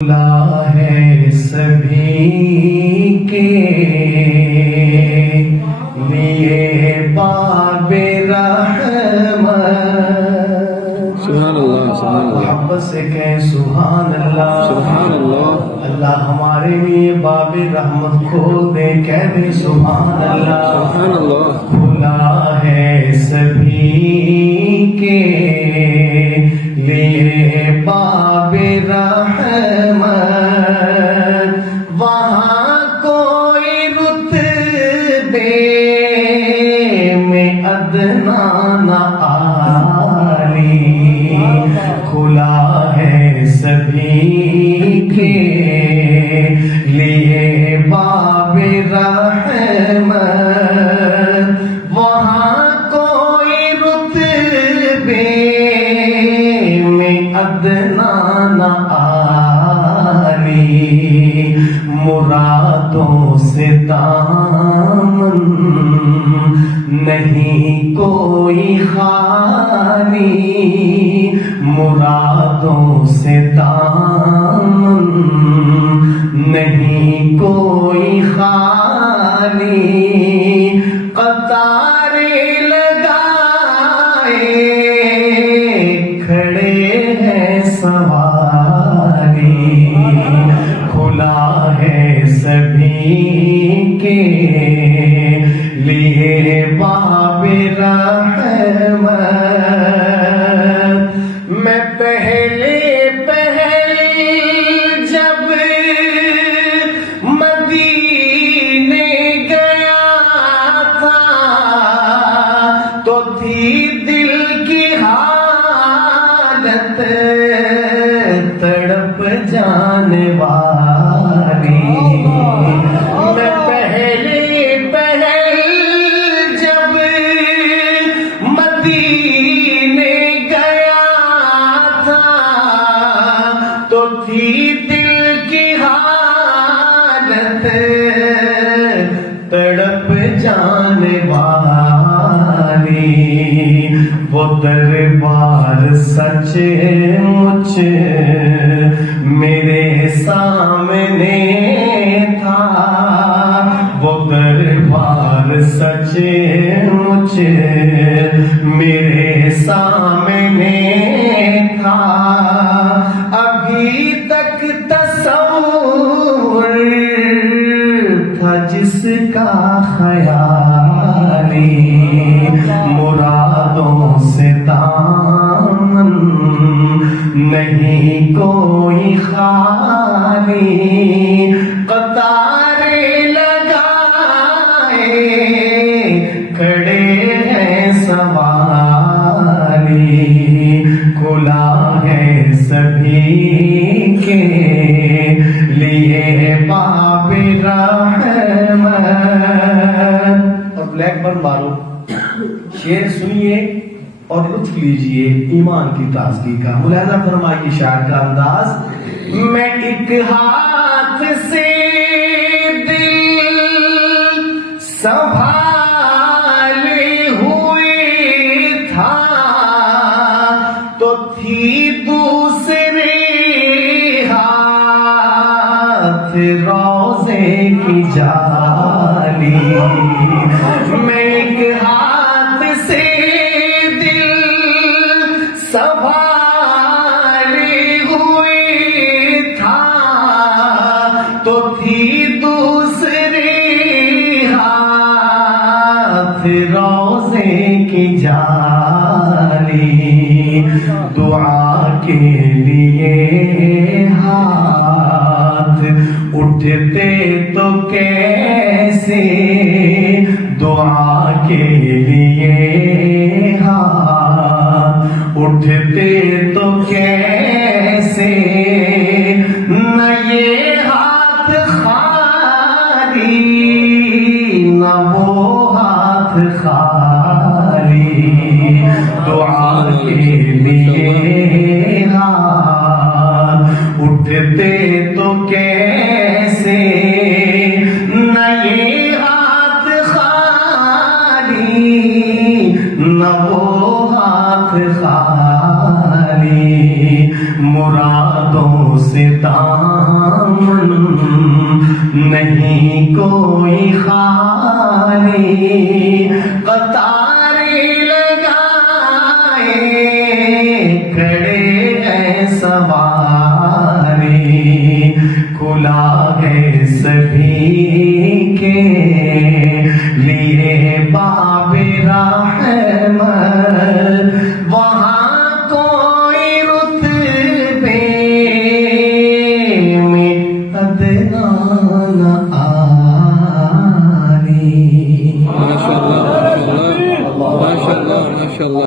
کھلا ہے سبھی کے لیے باب رحمت۔ سبحان اللہ، سبحان اللہ، محبت سے کہیں سبحان اللہ، سبحان اللہ۔ اللہ ہمارے لیے باب رحمت کھول دے، کہہ دے سبحان اللہ، سبحان اللہ۔ کھلا ہے سبھی کے لیے باب رحمت، وہاں کوئی رتبے میں ادنا نہ عالی، کھلا ہے سبھی کے لیے باب رحمت، وہاں کوئی رتبے میں ادنا نہ عالی، مرادوں سے دامن نہیں کوئی خالی، مرادوں سے دامن نہیں کوئی خالی، قطاریں لگائے کھڑے ہیں سواری، کھلا ہے سبھی کے لیے باب رحمت۔ میں پہلے جب مدینے گیا تھا تو تھی دل کی حالت تڑپ جانے والی، میں پہلے جب مدینے گیا تھا تو تھی دل کی حالت تڑپ جانے والی، وہ دربار سچ مچ میرے سامنے تھا، وہ دربار سچ مچ میرے سامنے تھا، ابھی تک تصور تھا جس کا خیالی، مرادوں سے دامن نہیں کوئی خالی، قطاریں لگائے کھڑے ہیں سواری، کھلا ہے سبھی کے لیے باب رحمت۔ اور بلیک بن مارو، شعر سنیے اور لطف لیجئے ایمان کی تازگی کا، ملاحظہ فرمائیے شاعر کا انداز۔ میں ایک ہاتھ سے دل سنبھالے ہوئے تھا تو تھی دوسرے ہاتھ روضے کی جالی، میں ایک ہاتھ سے سنبھالے ہوئے تھا تو تھی دوسرے ہاتھ روضے کی جالی، دعا کے لیے ہاتھ اٹھتے تو کیسے، دعا کے لیے اٹھتے تو کیسے، نہ یہ ہاتھ خالی نہ وہ ہاتھ خالی، دعا کے لیے ہاتھ اٹھتے تو کیسے، نہ یہ ہاتھ خالی نہ وہ ہاتھ خالی، مرادوں سے دامن نہیں کوئی خالی قطاریں لگائے کھڑے ہیں سواری کھلا ہے سبھی کے لیے باب رحمت